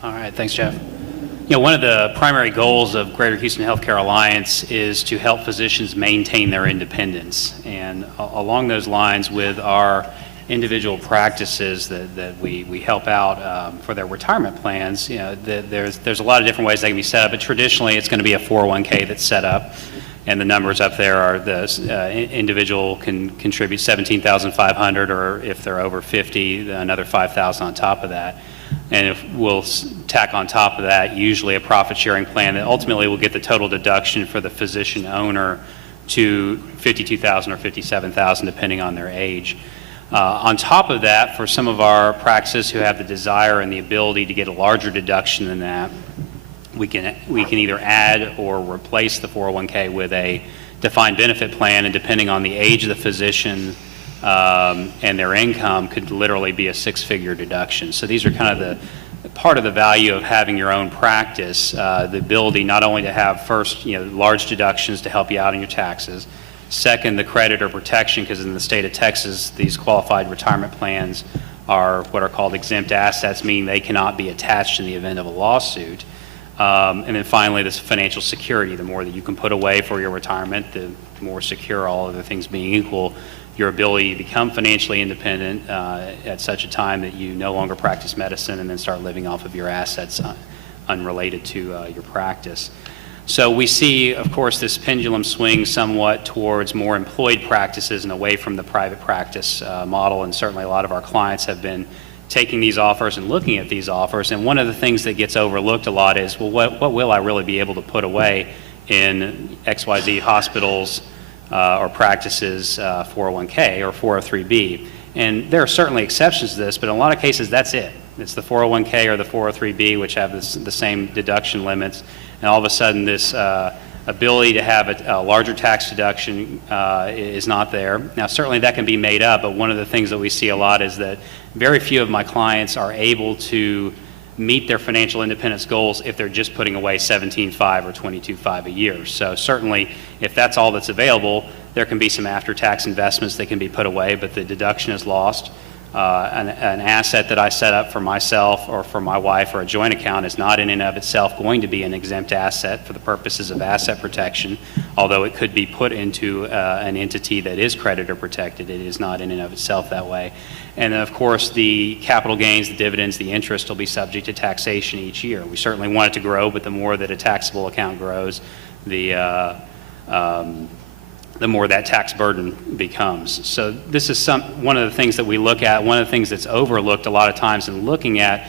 All right, thanks, Jeff. One of the primary goals of Greater Houston Healthcare Alliance is to help physicians maintain their independence. And along those lines, with our individual practices that we help out for their retirement plans, there's a lot of different ways they can be set up, but traditionally it's going to be a 401k that's set up. And the numbers up there are the individual can contribute $17,500, or if they're over 50, another $5,000 on top of that. And if we'll tack on top of that usually a profit sharing plan that ultimately will get the total deduction for the physician owner to $52,000 or $57,000 depending on their age. On top of that, for some of our practices who have the desire and the ability to get a larger deduction than that, we can either add or replace the 401k with a defined benefit plan, and depending on the age of the physician and their income, could literally be a six-figure deduction. So these are kind of the part of the value of having your own practice, the ability not only to have first, large deductions to help you out on your taxes. Second, the creditor protection, because in the state of Texas, these qualified retirement plans are what are called exempt assets, meaning they cannot be attached in the event of a lawsuit. And then finally, this financial security. The more that you can put away for your retirement, the more secure, all other things being equal, your ability to become financially independent at such a time that you no longer practice medicine and then start living off of your assets unrelated to your practice. So we see, of course, this pendulum swing somewhat towards more employed practices and away from the private practice model, and certainly a lot of our clients have been taking these offers and looking at these offers. And one of the things that gets overlooked a lot is, well, what will I really be able to put away in XYZ hospitals or practices 401k or 403b? And there are certainly exceptions to this, but in a lot of cases that's it. It's the 401k or the 403b which have the same deduction limits, and all of a sudden this ability to have a larger tax deduction is not there. Now certainly that can be made up, but one of the things that we see a lot is that very few of my clients are able to meet their financial independence goals if they're just putting away $17,500 or $22,500 a year. So certainly if that's all that's available, there can be some after-tax investments that can be put away, but the deduction is lost. An asset that I set up for myself or for my wife or a joint account is not in and of itself going to be an exempt asset for the purposes of asset protection, although it could be put into an entity that is creditor protected. It is not in and of itself that way. And then of course the capital gains, the dividends, the interest will be subject to taxation each year. We certainly want it to grow, but the more that a taxable account grows, the more that tax burden becomes. So this is one of the things that we look at, one of the things that's overlooked a lot of times in looking at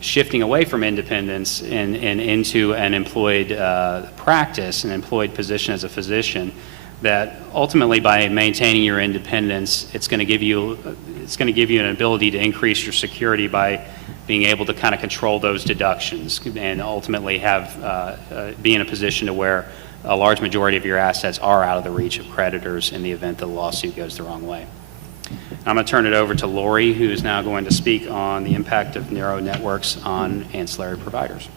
shifting away from independence and into an employed practice, an employed position as a physician, that ultimately by maintaining your independence, it's going to give you an ability to increase your security by being able to kind of control those deductions and ultimately be in a position to where a large majority of your assets are out of the reach of creditors in the event the lawsuit goes the wrong way. I'm going to turn it over to Lori, who is now going to speak on the impact of narrow networks on ancillary providers.